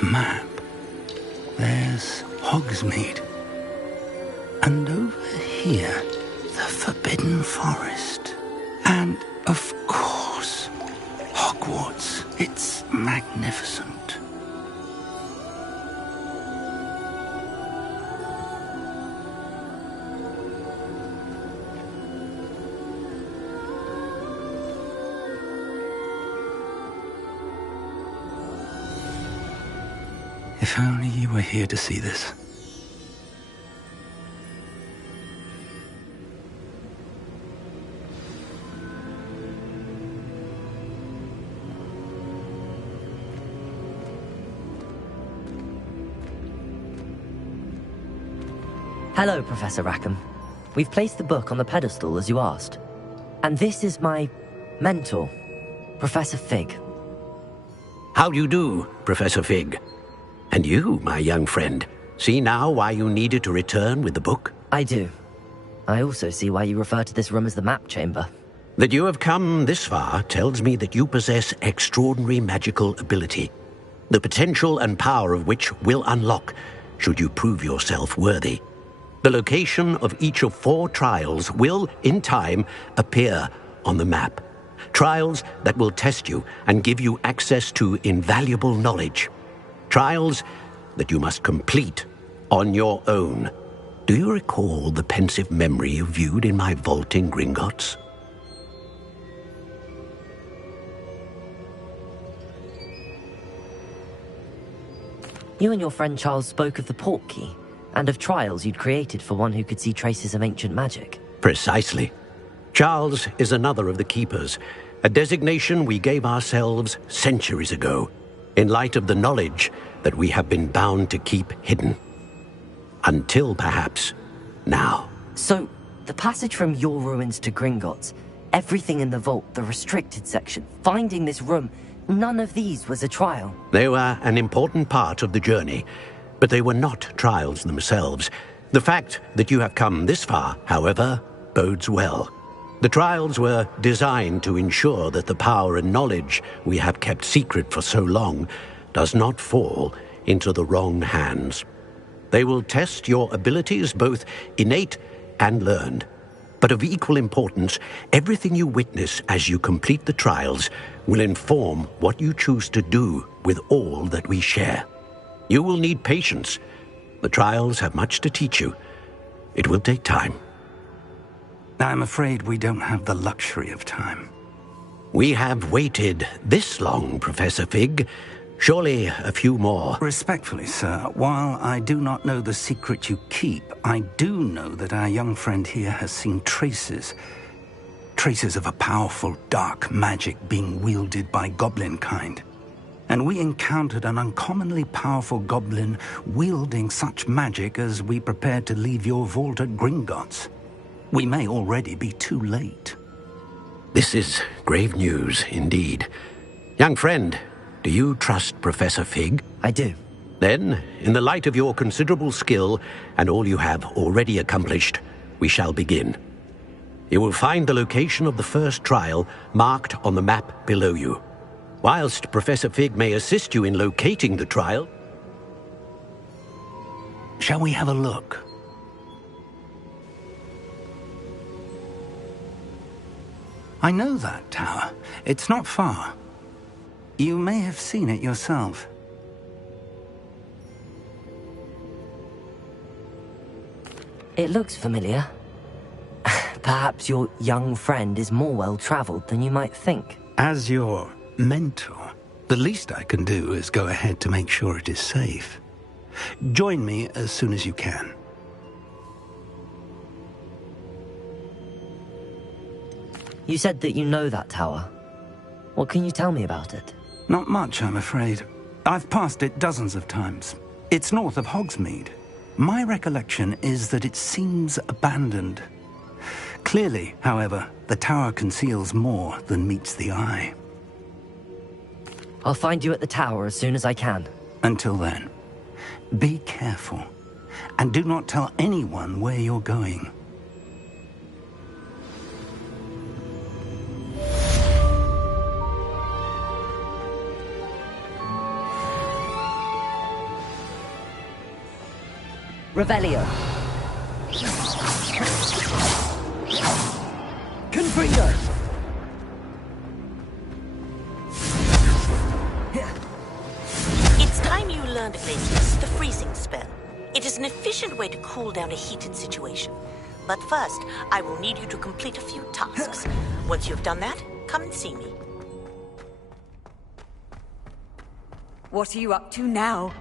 A map. There's Hogsmeade. And over here, the Forbidden Forest. And, of course, Hogwarts. It's magnificent. If only you were here to see this. Hello, Professor Rackham. We've placed the book on the pedestal as you asked. And this is my mentor, Professor Fig. How do you do, Professor Fig? And you, my young friend, see now why you needed to return with the book? I do. I also see why you refer to this room as the map chamber. That you have come this far tells me that you possess extraordinary magical ability, the potential and power of which will unlock should you prove yourself worthy. The location of each of 4 trials will, in time, appear on the map. Trials that will test you and give you access to invaluable knowledge. Trials that you must complete on your own. Do you recall the pensive memory you viewed in my vault in Gringotts? You and your friend Charles spoke of the portkey, and of trials you'd created for one who could see traces of ancient magic. Precisely. Charles is another of the Keepers, a designation we gave ourselves centuries ago, in light of the knowledge that we have been bound to keep hidden. Until, perhaps, now. So, the passage from your ruins to Gringotts, everything in the vault, the restricted section, finding this room, none of these was a trial. They were an important part of the journey, but they were not trials themselves. The fact that you have come this far, however, bodes well. The trials were designed to ensure that the power and knowledge we have kept secret for so long does not fall into the wrong hands. They will test your abilities, both innate and learned. But of equal importance, everything you witness as you complete the trials will inform what you choose to do with all that we share. You will need patience. The trials have much to teach you. It will take time. I'm afraid we don't have the luxury of time. We have waited this long, Professor Fig. Surely a few more. Respectfully, sir, while I do not know the secret you keep, I do know that our young friend here has seen traces. Traces of a powerful dark magic being wielded by goblin kind. And we encountered an uncommonly powerful goblin wielding such magic as we prepared to leave your vault at Gringotts. We may already be too late. This is grave news, indeed. Young friend, do you trust Professor Fig? I do. Then, in the light of your considerable skill and all you have already accomplished, we shall begin. You will find the location of the first trial marked on the map below you. Whilst Professor Fig may assist you in locating the trial, shall we have a look? I know that tower. It's not far. You may have seen it yourself. It looks familiar. Perhaps your young friend is more well-traveled than you might think. As your mentor, the least I can do is go ahead to make sure it is safe. Join me as soon as you can. You said that you know that tower. What can you tell me about it? Not much, I'm afraid. I've passed it dozens of times. It's north of Hogsmeade. My recollection is that it seems abandoned. Clearly, however, the tower conceals more than meets the eye. I'll find you at the tower as soon as I can. Until then, be careful, and do not tell anyone where you're going. Revelio. Confringo. It's time you learned, Glacius, the freezing spell. It is an efficient way to cool down a heated situation. But first, I will need you to complete a few tasks. Once you've done that, come and see me. What are you up to now?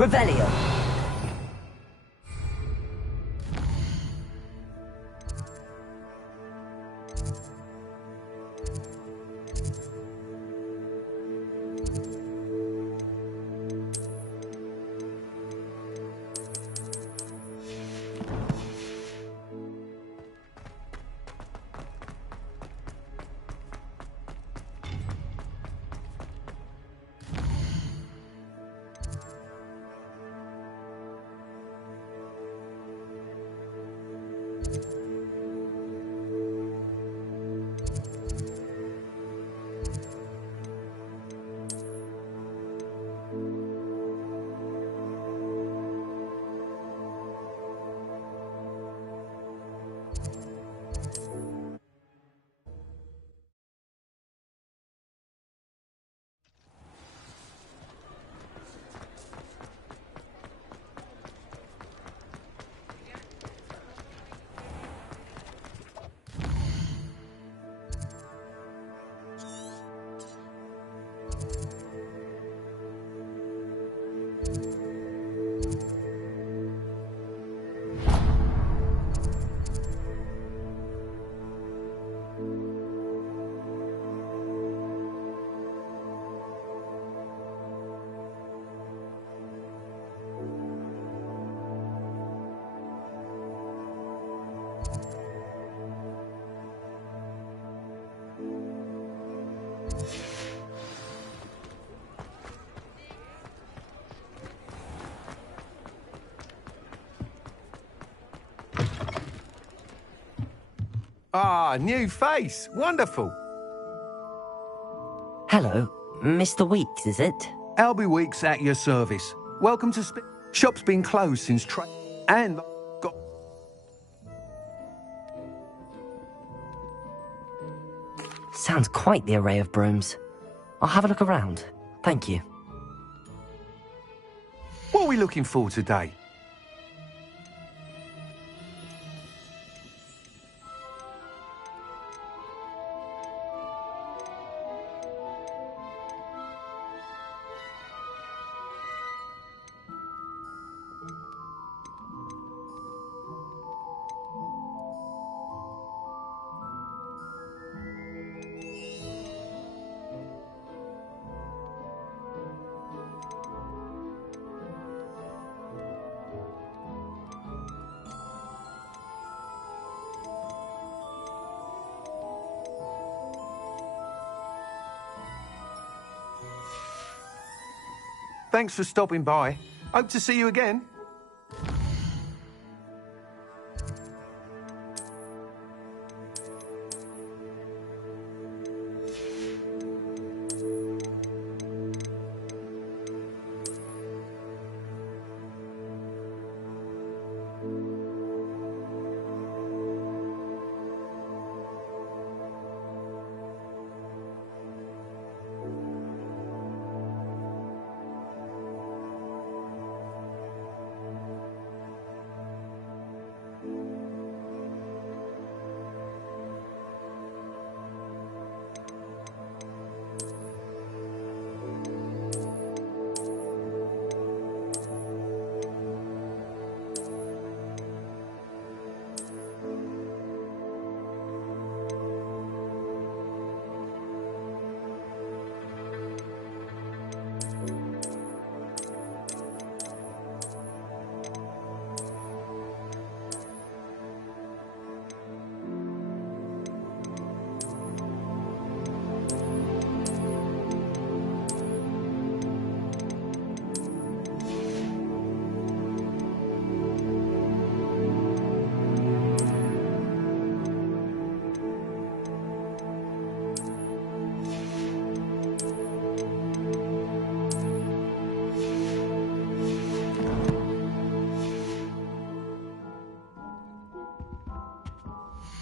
Revelio. Ah, new face. Wonderful. Hello, Mr. Weeks, is it? Albie Weeks at your service. Welcome to Shop's been closed since and got... Sounds quite the array of brooms. I'll have a look around. Thank you. What are we looking for today? Thanks for stopping by. Hope to see you again.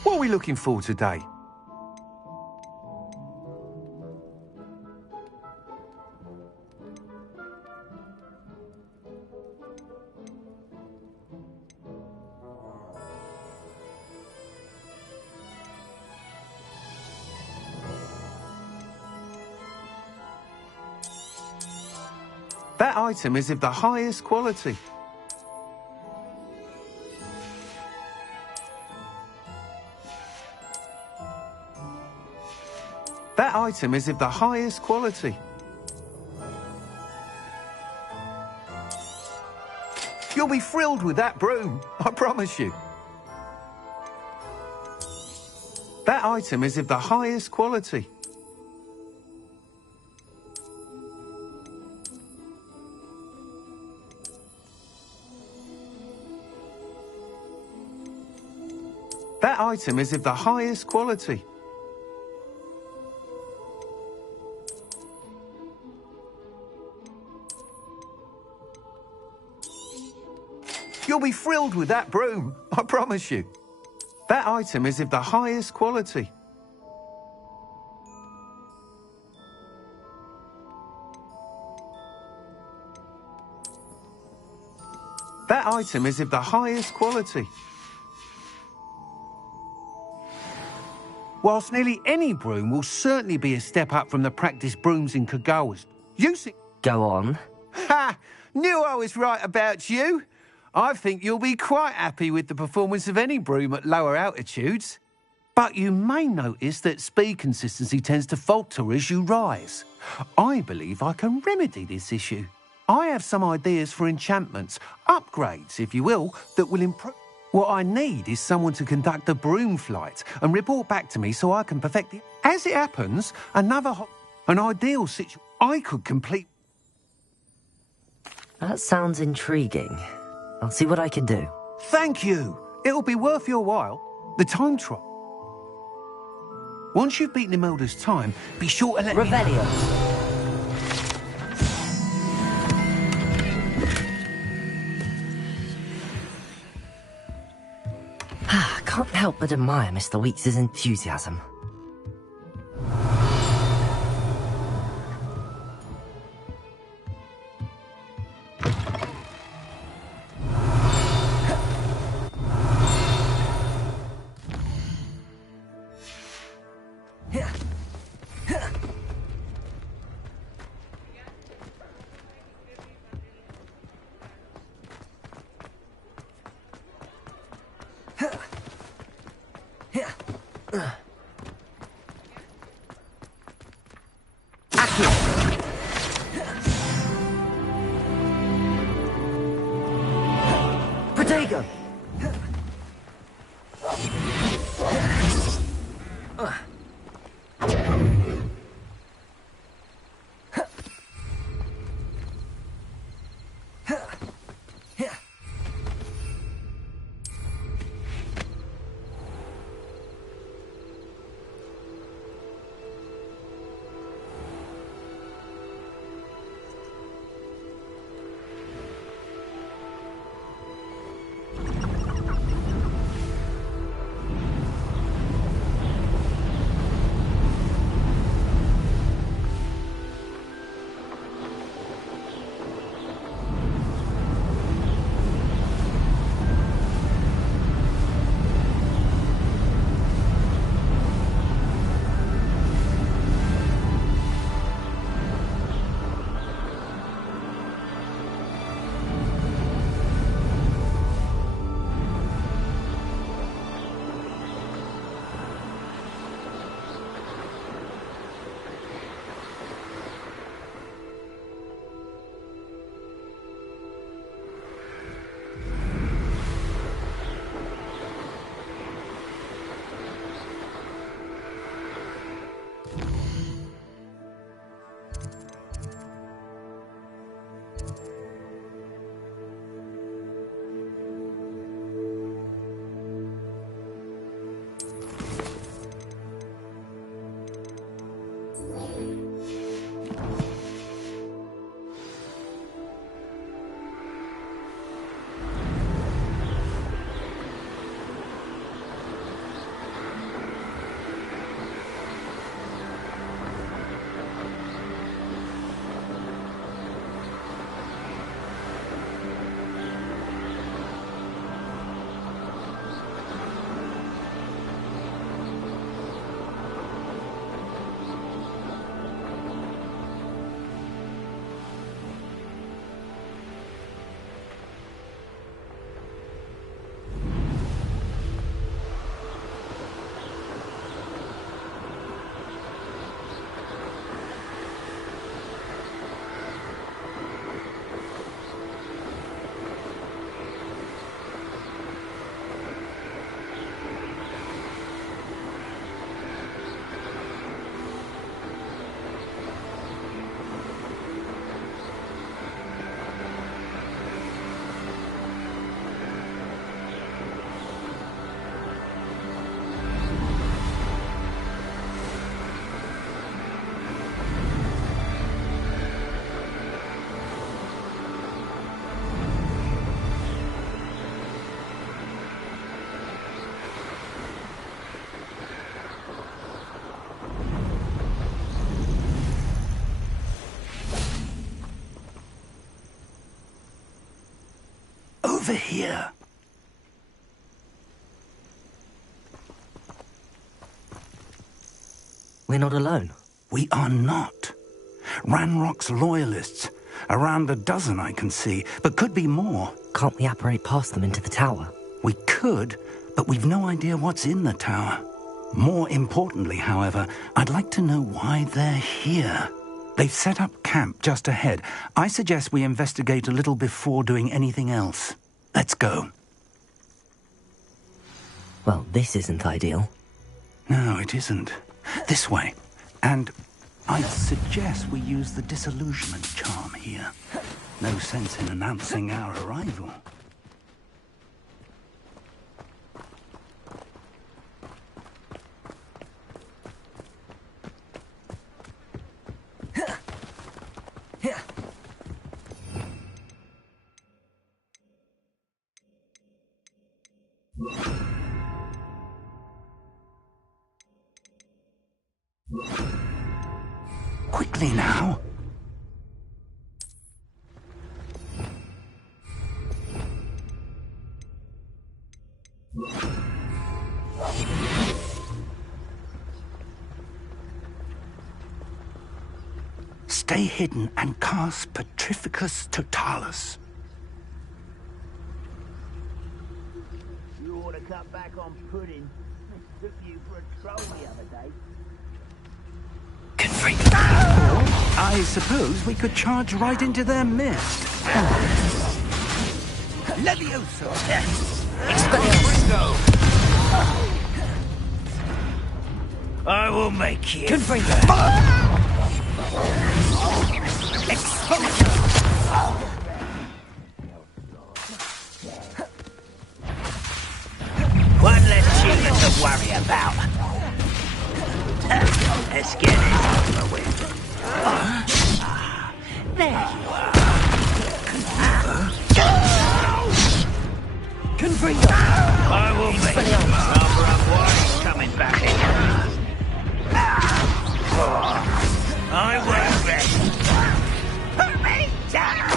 What are we looking for today? That item is of the highest quality. That item is of the highest quality. You'll be thrilled with that broom, I promise you. That item is of the highest quality. That item is of the highest quality. You'll be thrilled with that broom, I promise you. That item is of the highest quality. That item is of the highest quality. Whilst nearly any broom will certainly be a step up from the practiced brooms in Kagawa's, you see... Go on. Ha! Knew I was right about you. I think you'll be quite happy with the performance of any broom at lower altitudes. But you may notice that speed consistency tends to falter as you rise. I believe I can remedy this issue. I have some ideas for enchantments, upgrades, if you will, that will improve... What I need is someone to conduct a broom flight and report back to me so I can perfect it. As it happens, another An ideal situation. I could complete... That sounds intriguing. I'll see what I can do. Thank you. It'll be worth your while. The time trial. Once you've beaten Imelda's time, be sure to let me know. Revelio. Can't help but admire Mr. Weeks' enthusiasm. Protego! Over here. We're not alone. We are not. Ranrock's loyalists. Around a dozen I can see, but could be more. Can't we apparate past them into the tower? We could, but we've no idea what's in the tower. More importantly, however, I'd like to know why they're here. They've set up camp just ahead. I suggest we investigate a little before doing anything else. Let's go. Well, this isn't ideal. No, it isn't. This way. And I'd suggest we use the disillusionment charm here. No sense in announcing our arrival. Quickly now. Stay hidden and cast Petrificus Totalis. You ought to cut back on pudding. Took you for a troll the other day. I suppose we could charge right into their midst. Levioso! I will make you. One less human to worry about. Let's get it over with. There you are. Confringo! I will make you. Barbara White's coming back in. I won't rest. Put me down!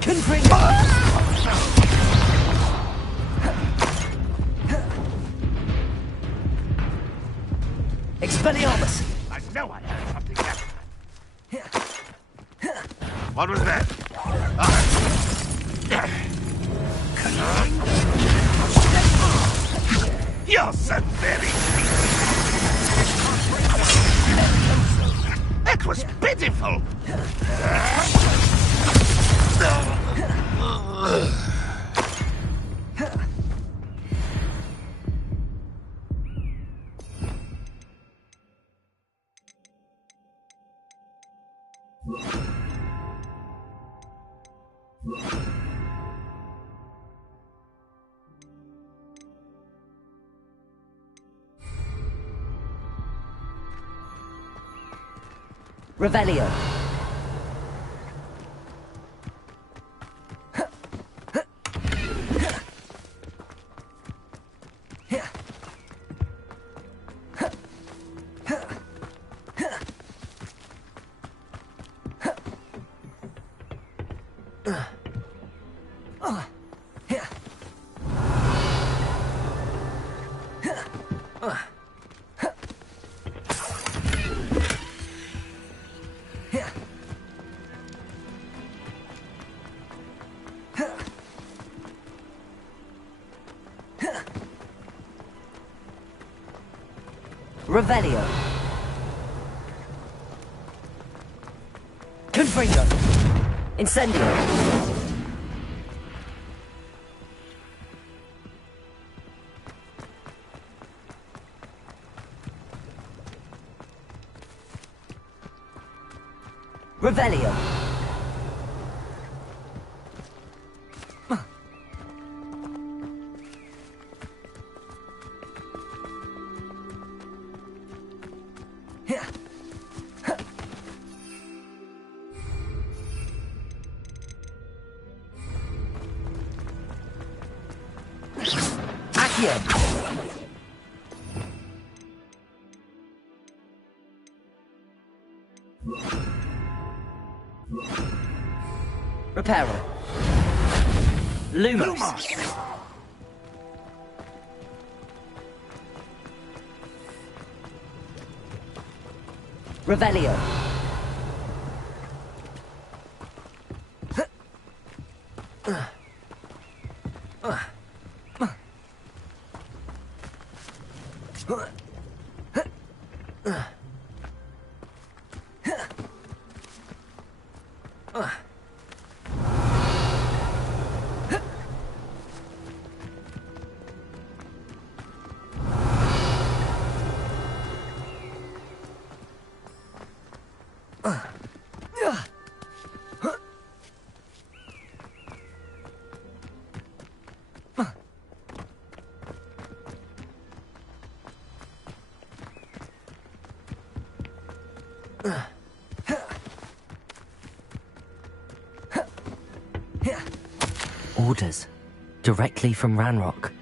Confringo! Expelliarmus! I know I heard something happen. What was that? You're so very sweet. That was pitiful. Revelio. Revelio. Confringo. Incendio. Revelio. Reparo. Lumos. Revelio. Orders. Directly from Ranrock.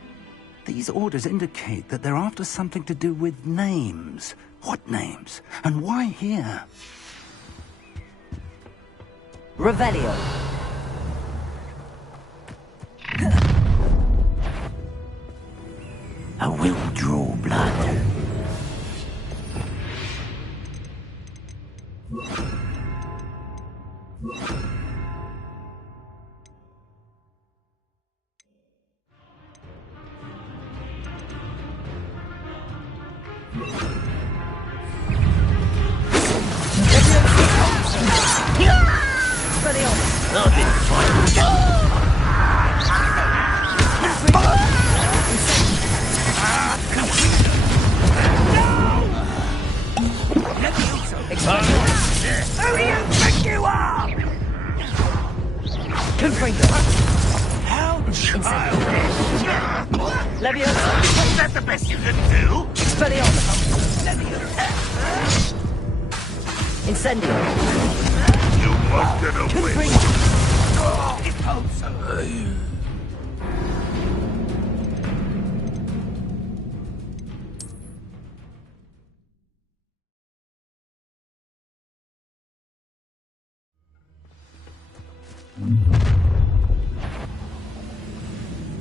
These orders indicate that they're after something to do with names. What names? And why here? Revelio. I will draw blood.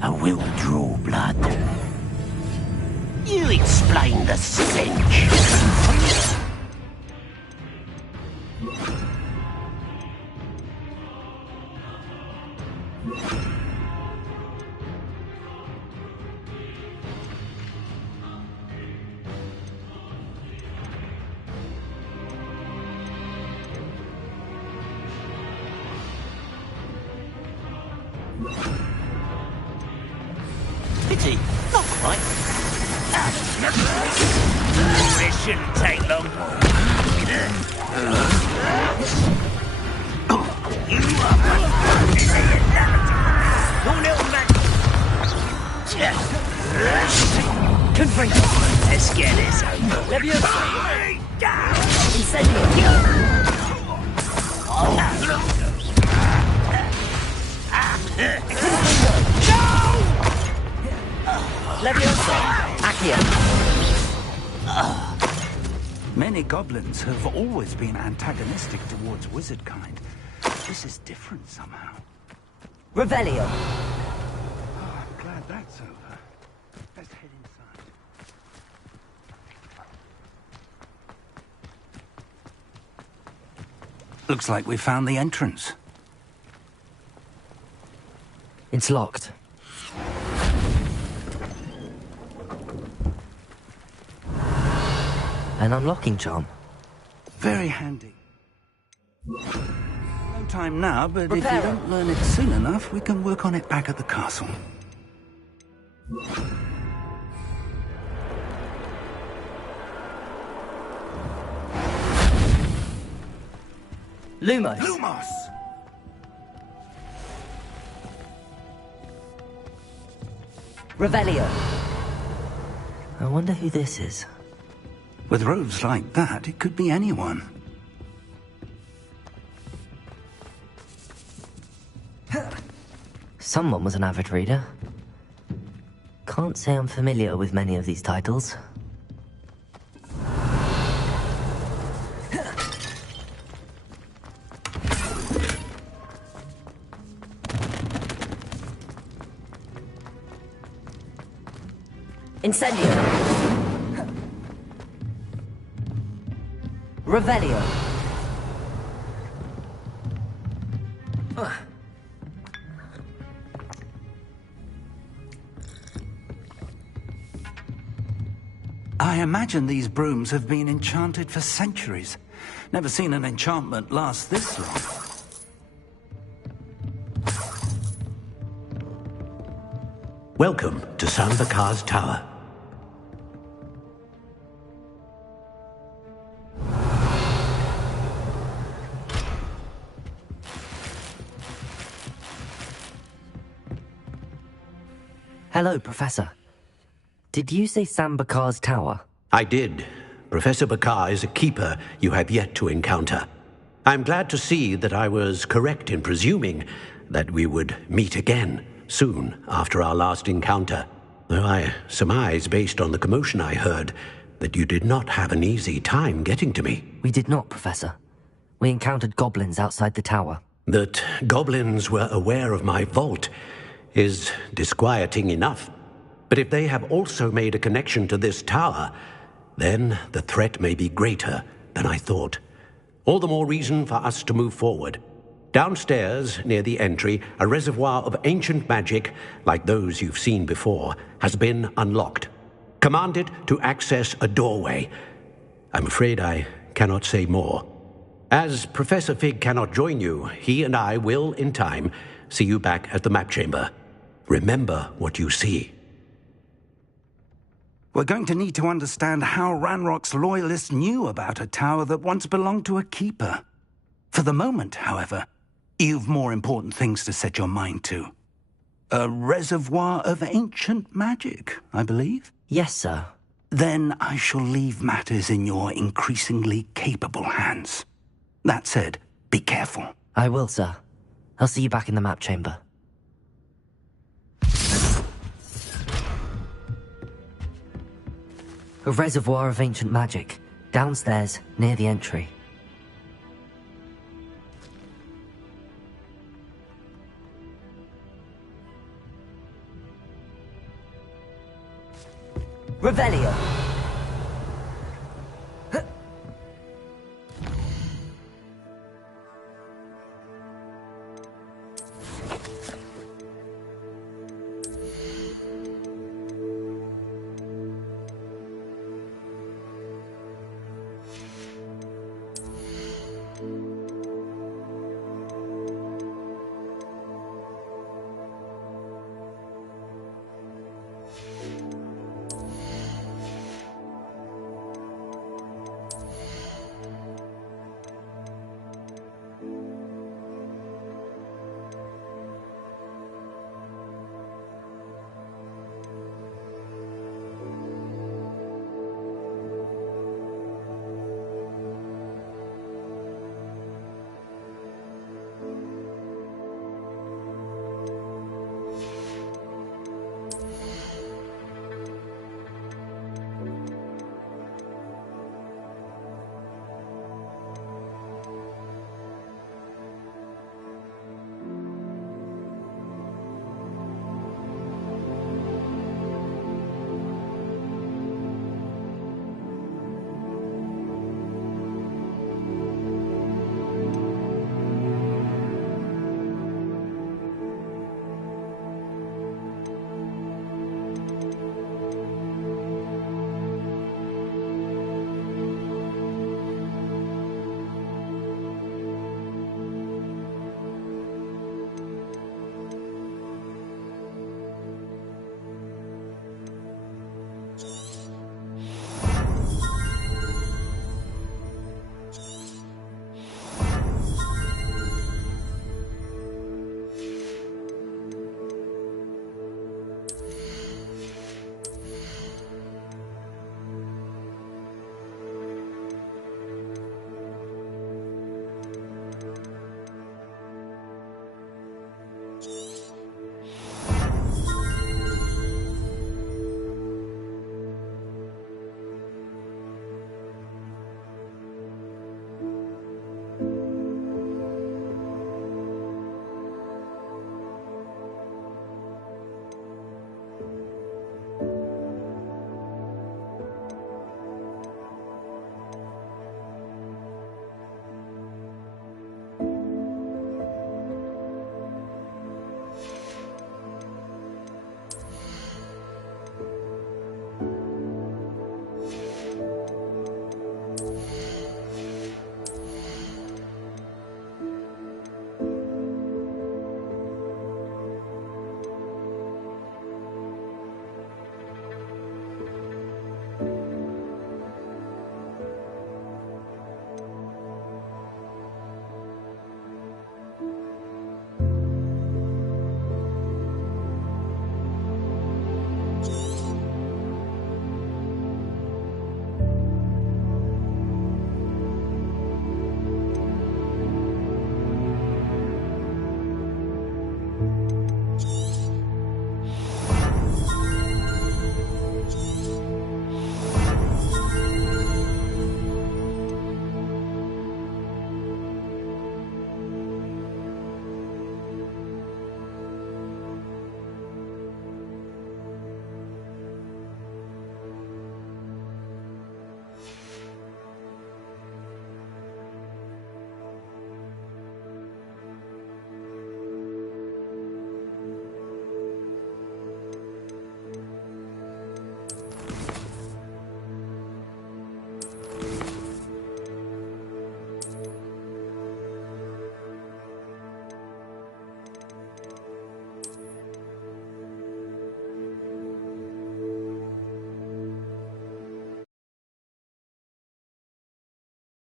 I will draw blood. You explain the stench. Pity, not quite. This shouldn't take long. You are your little man. Confront. Let's get this over. Leviosa. Incendio. Leviosa. Accio. Many goblins have always been antagonistic towards wizard kind. This is different somehow. Revelio. Oh, I'm glad that's over. Let's head inside. Looks like we found the entrance. It's locked. An unlocking charm. Very handy. No time now, but if you Prepare. don't learn it soon enough, we can work on it back at the castle. Lumos. Lumos! Revelio. I wonder who this is. With robes like that, it could be anyone. Someone was an avid reader. Can't say I'm familiar with many of these titles. Incendio. Revelio. I imagine these brooms have been enchanted for centuries. Never seen an enchantment last this long. Welcome to Sambakar's Tower. Hello, Professor. Did you say Sambakar's Tower? I did, Professor Bakar is a keeper you have yet to encounter. I'm glad to see that I was correct in presuming that we would meet again soon after our last encounter, though I surmise, based on the commotion I heard, that you did not have an easy time getting to me. We did not, Professor. We encountered goblins outside the tower. That goblins were aware of my vault is disquieting enough. But if they have also made a connection to this tower, then the threat may be greater than I thought. All the more reason for us to move forward. Downstairs, near the entry, a reservoir of ancient magic, like those you've seen before, has been unlocked. Command it to access a doorway. I'm afraid I cannot say more. As Professor Fig cannot join you, he and I will, in time, see you back at the map chamber. Remember what you see. We're going to need to understand how Ranrock's loyalists knew about a tower that once belonged to a keeper. For the moment, however, you've more important things to set your mind to. A reservoir of ancient magic, I believe? Yes, sir. Then I shall leave matters in your increasingly capable hands. That said, be careful. I will, sir. I'll see you back in the map chamber. A reservoir of ancient magic, downstairs, near the entry. Revelio!